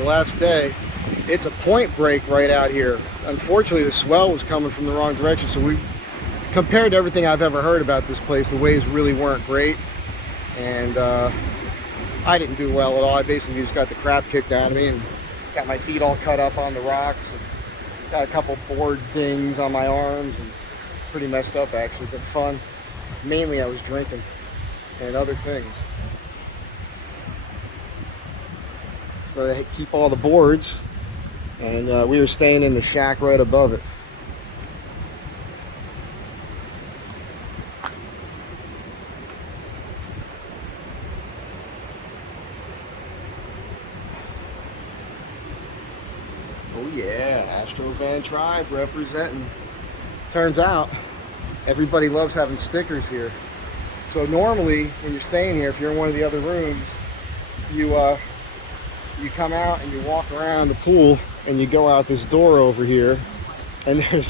the last day. It's a point break right out here. Unfortunately, the swell was coming from the wrong direction, so we, compared to everything I've ever heard about this place, the waves really weren't great, and I didn't do well at all. I basically just got the crap kicked out of me and got my feet all cut up on the rocks, and got a couple board dings on my arms, and pretty messed up actually, but fun. Mainly I was drinking and other things. But I keep all the boards, and we were staying in the shack right above it. Oh yeah, Astro Van Tribe representing. Turns out everybody loves having stickers here. So normally when you're staying here, if you're in one of the other rooms, you come out and you walk around the pool and you go out this door over here, and you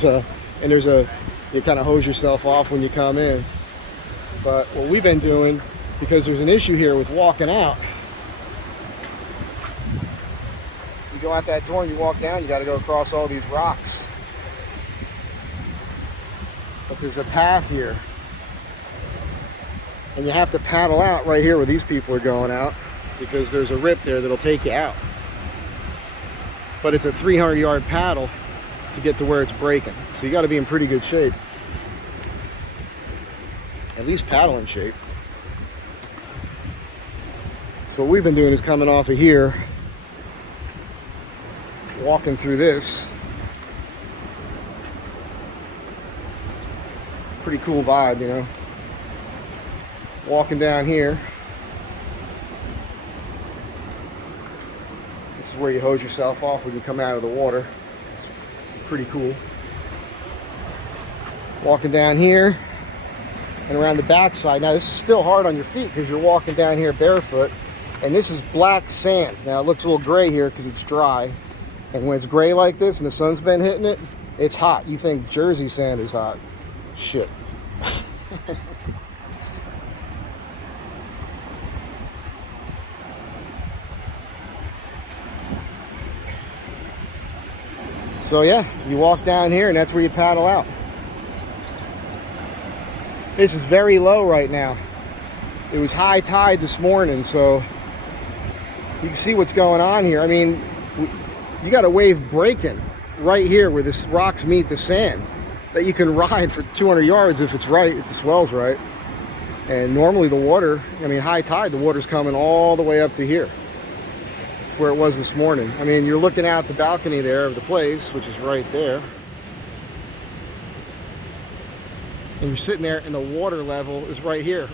kind of hose yourself off when you come in. But what we've been doing, because there's an issue here with walking out, you go out that door and you walk down, you got to go across all these rocks. But there's a path here, and you have to paddle out right here where these people are going out, because there's a rip there that'll take you out. But it's a 300-yard paddle to get to where it's breaking, so you got to be in pretty good shape, at least paddling shape. So what we've been doing is coming off of here, walking through this. Pretty cool vibe, you know. Walking down here. This is where you hose yourself off when you come out of the water. It's pretty cool. Walking down here and around the backside. Now this is still hard on your feet because you're walking down here barefoot, and this is black sand. Now it looks a little gray here because it's dry, and when it's gray like this and the sun's been hitting it, it's hot. You think Jersey sand is hot. Shit. So yeah, you walk down here and that's where you paddle out. This is very low right now. It was high tide this morning, so you can see what's going on here. I mean, you got a wave breaking right here where the rocks meet the sand that you can ride for 200 yards if it's right, if the swell's right. And normally the water, I mean high tide, the water's coming all the way up to here, where it was this morning. I mean, you're looking out the balcony there of the place, which is right there. And you're sitting there and the water level is right here.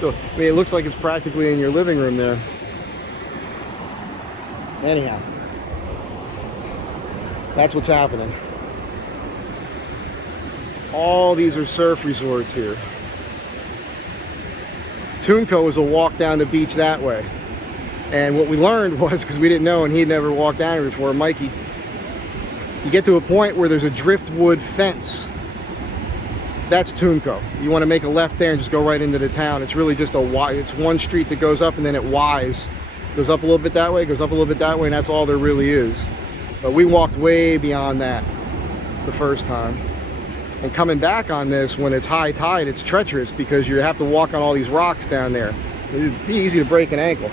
So, I mean, it looks like it's practically in your living room there. Anyhow, that's what's happening. All these are surf resorts here. Tunco is a walk down the beach that way. And what we learned was, because we didn't know and he'd never walked down here before, Mikey, you get to a point where there's a driftwood fence. That's Tunco. You want to make a left there and just go right into the town. It's really just it's one street that goes up and then it Y's. Goes up a little bit that way, goes up a little bit that way, and that's all there really is. But we walked way beyond that the first time. And coming back on this, when it's high tide, it's treacherous because you have to walk on all these rocks down there. It'd be easy to break an ankle.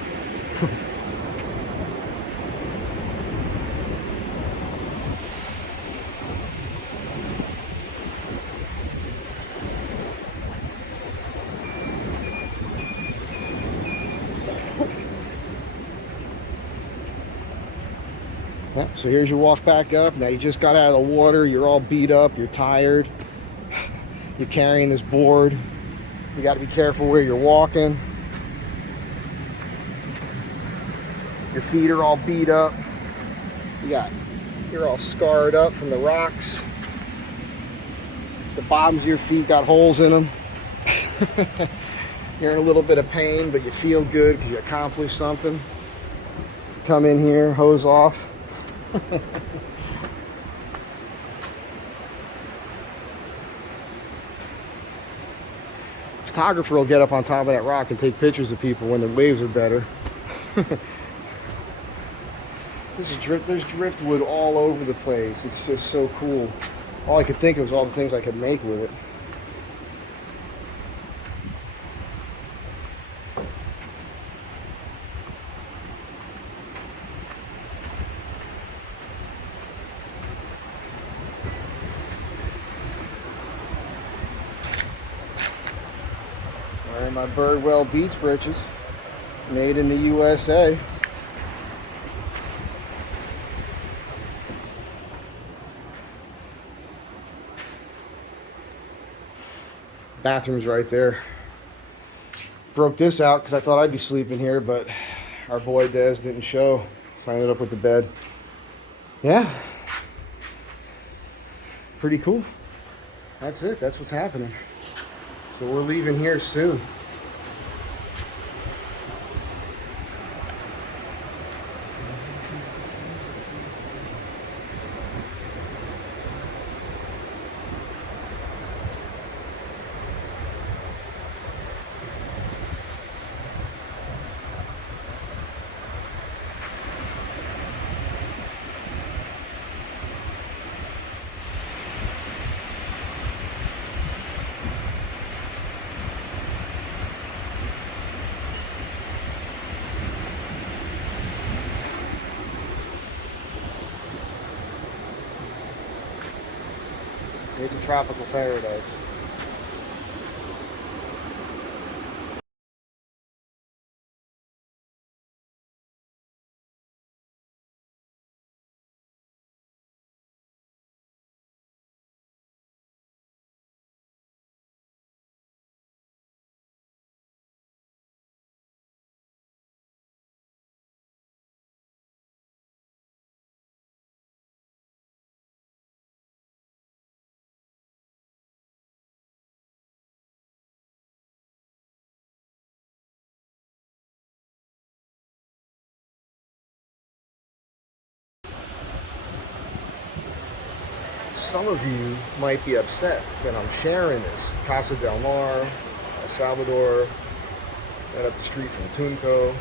So here's your walk back up. Now you just got out of the water, you're all beat up, you're tired, you're carrying this board, you got to be careful where you're walking, your feet are all beat up, you're all scarred up from the rocks, the bottoms of your feet got holes in them. You're in a little bit of pain, but you feel good because you accomplished something. Come in here, hose off. Photographer will get up on top of that rock and take pictures of people when the waves are better. There's driftwood all over the place. It's just so cool. All I could think of was all the things I could make with it. Wearing my Birdwell beach breeches, made in the USA. Bathroom's right there. Broke this out because I thought I'd be sleeping here, but our boy Des didn't show, so I ended up with the bed. Yeah, pretty cool. That's it. That's what's happening. So we're leaving here soon. It's a tropical paradise. Some of you might be upset that I'm sharing this. Casa del Mar, Salvador, right up the street from Tunco.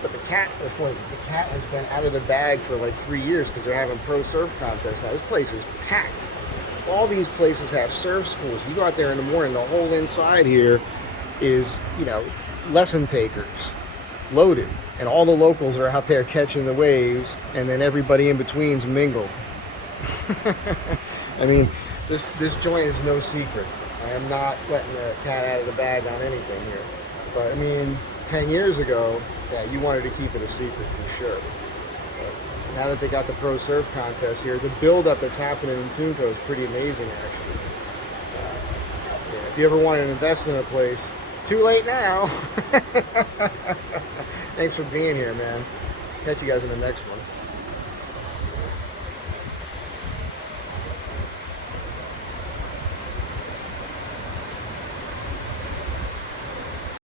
But the cat has been out of the bag for like 3 years because they're having pro surf contests now. This place is packed. All these places have surf schools. You go out there in the morning, the whole inside here is, lesson takers, loaded. And all the locals are out there catching the waves, and then everybody in between's mingled. I mean, this joint is no secret. I am not letting the cat out of the bag on anything here. But I mean, 10 years ago, yeah, you wanted to keep it a secret for sure. But now that they got the pro surf contest here, the build-up that's happening in Tunco is pretty amazing, actually. Yeah, if you ever wanted to invest in a place, too late now. Thanks for being here, man. Catch you guys in the next one.